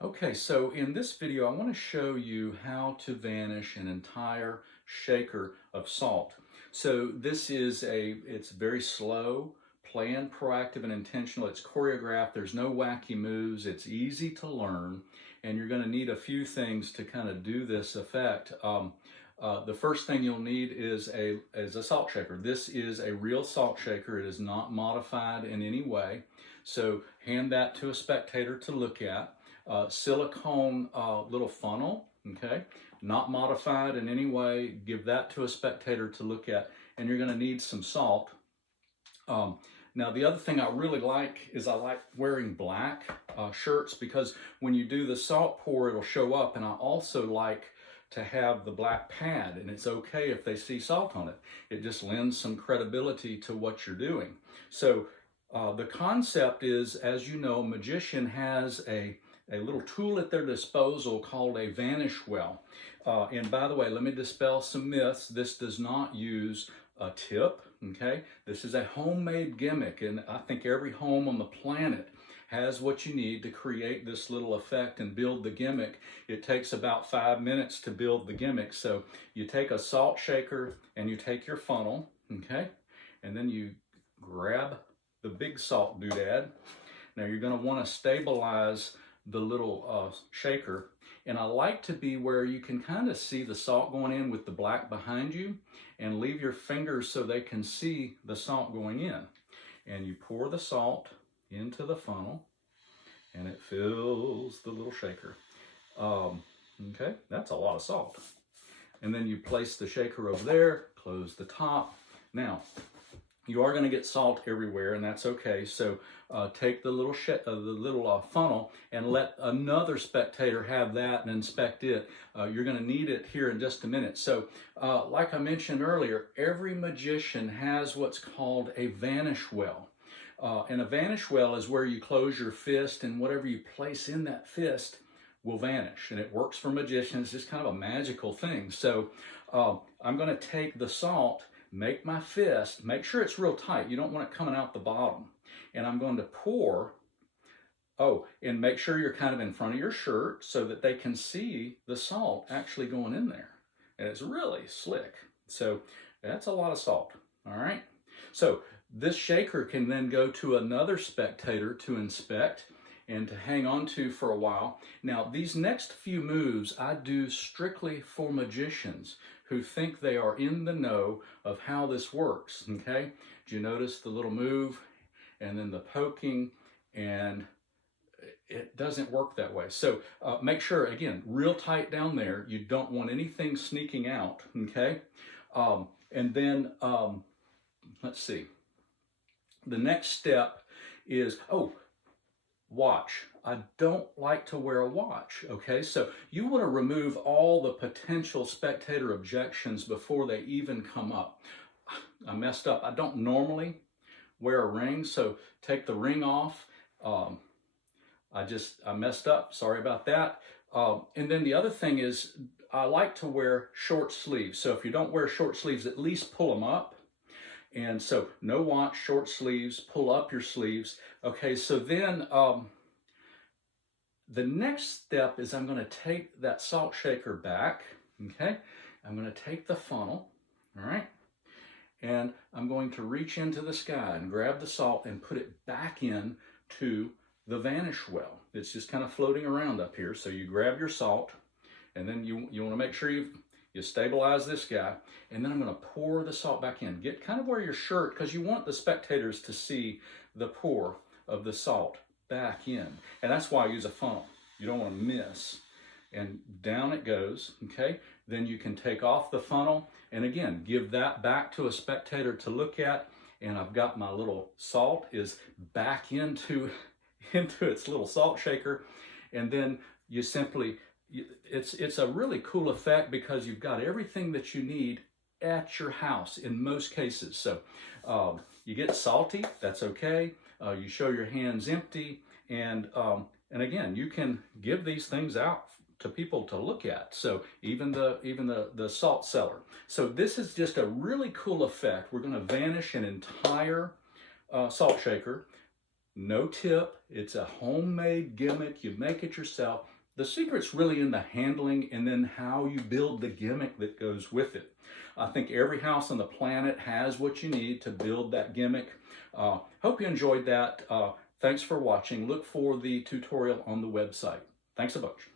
Okay, so in this video, I want to show you how to vanish an entire shaker of salt. So it's very slow, planned, proactive, and intentional. It's choreographed. There's no wacky moves. It's easy to learn, and you're going to need a few things to kind of do this effect. The first thing you'll need is a salt shaker. This is a real salt shaker. It is not modified in any way. So hand that to a spectator to look at. Silicone little funnel, okay, not modified in any way. Give that to a spectator to look at, and you're going to need some salt. Now the other thing I really like is I like wearing black shirts, because when you do the salt pour, it'll show up, and I also like to have the black pad, and it's okay if they see salt on it. It just lends some credibility to what you're doing. So the concept is, as you know, a magician has a little tool at their disposal called a vanish well. And by the way, let me dispel some myths. This does not use a tip, okay? This is a homemade gimmick, and I think every home on the planet has what you need to create this little effect and build the gimmick. It takes about 5 minutes to build the gimmick. So you take a salt shaker and you take your funnel, okay? And then you grab the big salt doodad. Now you're going to want to stabilize the little shaker, and I like to be where you can kind of see the salt going in with the black behind you, and leave your fingers so they can see the salt going in. And you pour the salt into the funnel, and it fills the little shaker. Okay, that's a lot of salt. And then you place the shaker over there, close the top. Now, you are going to get salt everywhere, and that's okay. So take the little funnel and let another spectator have that and inspect it. You're going to need it here in just a minute. So like I mentioned earlier, every magician has what's called a vanish well. And a vanish well is where you close your fist, and whatever you place in that fist will vanish. And it works for magicians. It's just kind of a magical thing. So I'm going to take the salt, make my fist, make sure it's real tight. You don't want it coming out the bottom. And I'm going to pour, and make sure you're kind of in front of your shirt so that they can see the salt actually going in there. And it's really slick. So that's a lot of salt, all right? So this shaker can then go to another spectator to inspect and to hang on to for a while. Now, these next few moves I do strictly for magicians who think they are in the know of how this works, okay? Do you notice the little move and then the poking, and it doesn't work that way. So make sure, again, real tight down there. You don't want anything sneaking out, okay? And then, let's see. The next step is, watch. I don't like to wear a watch, okay? So you want to remove all the potential spectator objections before they even come up. I messed up. I don't normally wear a ring, so take the ring off. I messed up. Sorry about that. And then the other thing is, I like to wear short sleeves. So if you don't wear short sleeves, at least pull them up. And so no watch, short sleeves, pull up your sleeves. Okay, so then the next step is I'm going to take that salt shaker back, okay? I'm going to take the funnel, all right? And I'm going to reach into the sky and grab the salt and put it back in to the vanish well. It's just kind of floating around up here. So you grab your salt, and then you want to make sure you stabilize this guy, and then I'm going to pour the salt back in. Get kind of where your shirt, because you want the spectators to see the pour of the salt back in. And that's why I use a funnel. You don't want to miss. And down it goes, okay? Then you can take off the funnel, and again, give that back to a spectator to look at, and I've got my little salt is back into its little salt shaker, and then you simply, it's a really cool effect because you've got everything that you need at your house in most cases. So you get salty, that's okay. You show your hands empty, and again, you can give these things out to people to look at. So even the salt cellar. So this is just a really cool effect. We're going to vanish an entire salt shaker. no tip. It's a homemade gimmick. You make it yourself. The secret's really in the handling and then how you build the gimmick that goes with it. I think every house on the planet has what you need to build that gimmick. Hope you enjoyed that. Thanks for watching. Look for the tutorial on the website. Thanks a bunch.